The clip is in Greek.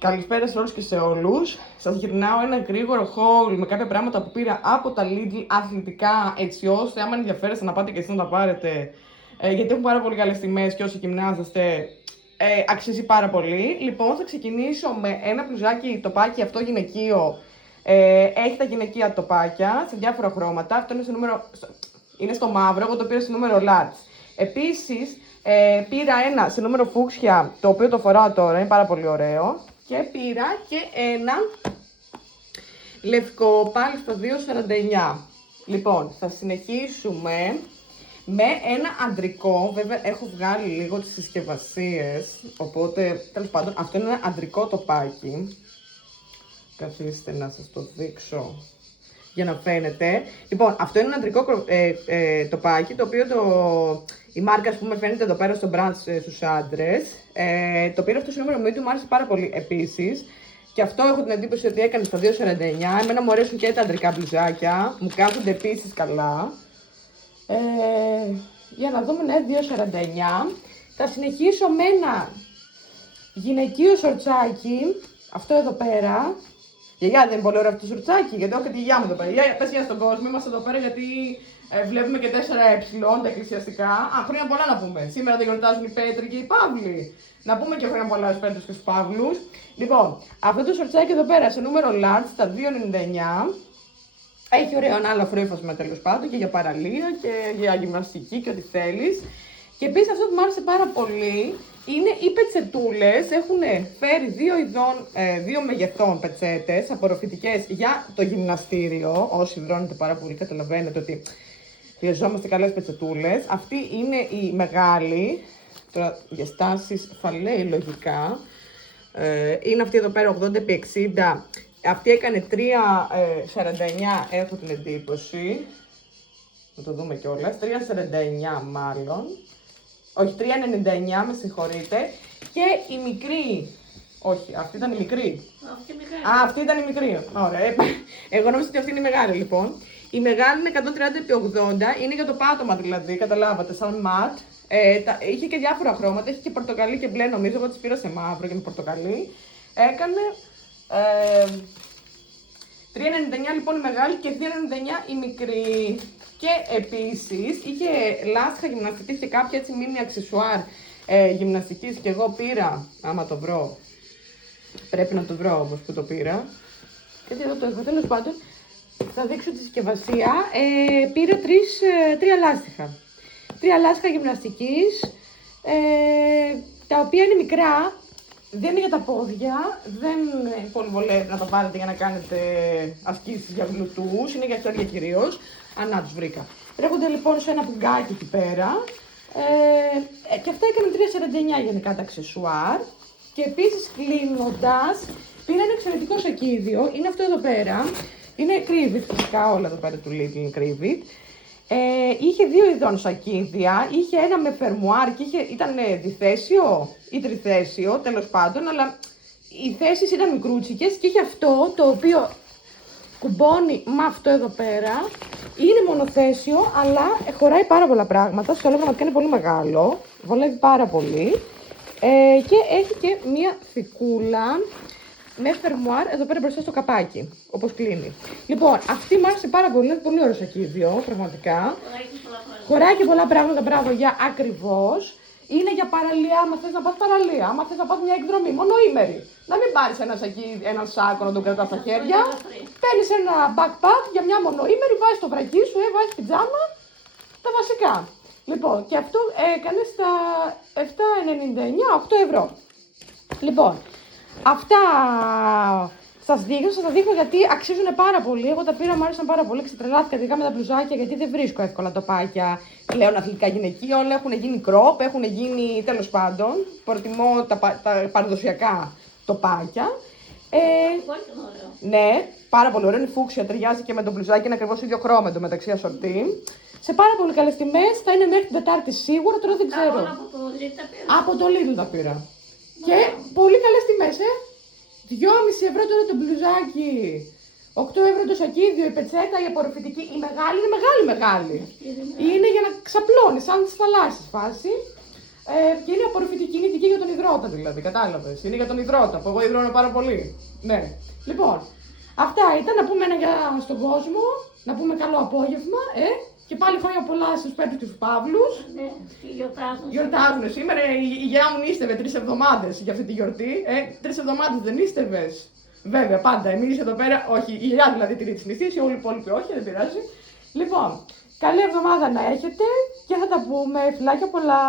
Καλησπέρα σε όλους και σε όλους. Σας γυρνάω ένα γρήγορο haul με κάποια πράγματα που πήρα από τα Lidl αθλητικά, έτσι ώστε άμα ενδιαφέρεστε να πάτε και εσείς να τα πάρετε, γιατί έχουν πάρα πολύ καλές τιμές και όσοι γυμνάζεστε, αξίζει πάρα πολύ. Λοιπόν, θα ξεκινήσω με ένα μπλουζάκι τοπάκι αυτό γυναικείο. Έχει τα γυναικεία τοπάκια σε διάφορα χρώματα. Αυτό είναι στο μαύρο, εγώ το πήρα σε νούμερο large. Επίσης, πήρα ένα σε νούμερο φούξια, το οποίο το φοράω τώρα, είναι πάρα πολύ ωραίο. Και πήρα και ένα λευκό, πάλι στο 2,49. Λοιπόν, θα συνεχίσουμε με ένα αντρικό. Βέβαια, έχω βγάλει λίγο τις συσκευασίες, οπότε, τέλος πάντων, αυτό είναι ένα αντρικό τοπάκι. Καθίστε να σας το δείξω για να φαίνεται. Λοιπόν, αυτό είναι ένα αντρικό τοπάκι, το οποίο η μάρκα, ας πούμε, φαίνεται εδώ πέρα στο brand στους άντρες. Το πήρα αυτό στο νούμερο medium, μου άρεσε πάρα πολύ επίσης. Και αυτό έχω την εντύπωση ότι έκανε στα 2,49. Εμένα μου αρέσουν και τα αντρικά μπλουζάκια, μου κάθονται επίσης καλά. Για να δούμε, ναι, 2,49. Θα συνεχίσω με ένα γυναικείο σορτσάκι, αυτό εδώ πέρα. Γιαγιά, δεν είναι πολύ ωραίο αυτό το σορτσάκι, γιατί έχω και τη γιαγιά μου εδώ πέρα. Γιαγιά, πες γεια στον κόσμο, είμαστε εδώ πέρα γιατί βλέπουμε και 4 τα εκκλησιαστικά. Χρόνια πολλά να πούμε. Σήμερα δεν γιορτάζουν οι Πέτροι και οι Παύλοι. Να πούμε και χρόνια πολλά στους Πέτρους και στους Παύλους. Λοιπόν, αυτό το σορτσάκι εδώ πέρα σε νούμερο large, στα 2,99. Έχει ωραίο ανάλαφρο ύφασμα τέλος πάντων και για παραλία και για γυμναστική και ό,τι θέλεις. Και επίσης αυτό που μου άρεσε πάρα πολύ είναι οι πετσετούλες. Έχουν φέρει δύο μεγεθών πετσέτες απορροφητικές για το γυμναστήριο. Όσοι υδρώνετε πάρα πολύ καταλαβαίνετε ότι χρειαζόμαστε καλές πετσετούλες. Αυτή είναι η μεγάλη, τώρα για στάσεις θα λέει λογικά. Είναι αυτή εδώ πέρα 80x60. Αυτή έκανε 3,49 έχω την εντύπωση. Να το δούμε κιόλας. 3,49 μάλλον. Όχι, 3,99 με συγχωρείτε. Και η μικρή. Όχι, αυτή ήταν η μικρή. Αυτή ήταν η μικρή. Ωραία. Εγώ νόμιζα ότι αυτή είναι η μεγάλη λοιπόν. Η μεγάλη είναι 130x80. Είναι για το πάτωμα δηλαδή, καταλάβατε, σαν ματ. Είχε και διάφορα χρώματα. Είχε και πορτοκαλί και μπλε νομίζω. Εγώ τις πήρα σε μαύρο και με πορτοκαλί. Έκανε 3,99 λοιπόν η μεγάλη και 2,99 η μικρή. Και επίσης είχε λάστιχα γυμναστικής και κάποια έτσι μίνι αξεσουάρ γυμναστικής και εγώ πήρα, άμα το βρω, πρέπει να το βρω όμως που το πήρα. Γιατί εδώ το έχω, τέλος πάντων, θα δείξω τη συσκευασία. Πήρα τρία λάστιχα. Τρία λάστιχα γυμναστικής, τα οποία είναι μικρά. Δεν είναι για τα πόδια, δεν πολύ βολεύει να τα πάρετε για να κάνετε ασκήσεις για γλουτούς, είναι για χέρια κυρίως. Να τους βρήκα. Τρέχονται λοιπόν σε ένα πουγκάκι εκεί πέρα. Και αυτά έκαναν 3,49 γενικά τα αξεσουάρ. Και επίσης κλείνοντας, πήρα ένα εξαιρετικό σακίδιο, είναι αυτό εδώ πέρα. Είναι Crevit φυσικά, όλα εδώ πέρα του Lidl είναι Crevit. Είχε δύο ειδών σακίδια, είχε ένα με φερμουάρ και ήταν διθέσιο ή τριθέσιο τέλος πάντων, αλλά οι θέσεις ήταν μικρούτσικες και είχε αυτό το οποίο κουμπώνει με αυτό εδώ πέρα. Είναι μονοθέσιο, αλλά χωράει πάρα πολλά πράγματα, στο λέω πραγματικά είναι πολύ μεγάλο, βολεύει πάρα πολύ και έχει και μία θικούλα με φερμουάρ εδώ πέρα μπροστά στο καπάκι, όπως κλείνει. Λοιπόν, αυτή μου άρεσε πάρα πολύ, είναι πολύ ωραίο σακίδιο, πραγματικά. Χωράει και πολλά πράγματα, μπράβο, για ακριβώς. Είναι για παραλία, άμα θες να πας παραλία, άμα θες να πας μια εκδρομή, μονοήμερη. Να μην πάρεις ένα σάκο να τον κρατάς στα χέρια. Παίρνεις ένα backpack για μια μονοήμερη, βάζεις το βρακί σου, βάζεις πιτζάμα, τα βασικά. Λοιπόν, και αυτό έκανε στα 7,99, 8 ευρώ. Λοιπόν, αυτά σας τα δείχνω γιατί αξίζουν πάρα πολύ. Εγώ τα πήρα, μου άρεσαν πάρα πολύ. Ξετρελάθηκα ειδικά με τα μπλουζάκια γιατί δεν βρίσκω εύκολα τοπάκια πλέον αθλητικά γυναικεία. Όλα έχουν γίνει κρόπ, έχουν γίνει τέλος πάντων. Προτιμώ τα παραδοσιακά τοπάκια. Ναι, πάρα πολύ ωραίο. Είναι φούξια, ταιριάζει και με το μπλουζάκι, είναι ακριβώς ίδιο χρώμα εντωμεταξύ ασορτή. Σε πάρα πολύ καλές τιμές, θα είναι μέχρι την Τετάρτη σίγουρα, τώρα δεν ξέρω. Από το Lidl τα πήρα. Και πολύ καλές τιμές, 2,5 ευρώ τώρα το μπλουζάκι, 8 ευρώ το σακίδιο, η πετσέτα, η απορροφητική, η μεγάλη είναι μεγάλη. Είναι για να ξαπλώνει, σαν τις θαλάσσιες φάση. Και είναι απορροφητική, είναι ειδική για τον υδρότα δηλαδή, κατάλαβες. Είναι για τον υδρότα, που εγώ υδρώνω πάρα πολύ. Ναι. Λοιπόν, αυτά ήταν, να πούμε ένα γεια στον κόσμο, να πούμε καλό απόγευμα, και πάλι χρόνια πολλά στους Πέτρους και στους Παύλους. Ναι, γιορτάζουν. Γιορτάζουν σήμερα, η γιαγιά μου νίστευε 3 εβδομάδες για αυτή τη γιορτή. 3 εβδομάδες δεν νίστευες. Βέβαια, πάντα. Εμείς εδώ πέρα, όχι, η γιαγιά δηλαδή τηρεί τις νηστείες, όλοι οι υπόλοιποι όχι, δεν πειράζει. Λοιπόν, καλή εβδομάδα να έχετε και θα τα πούμε. Φιλάκια πολλά.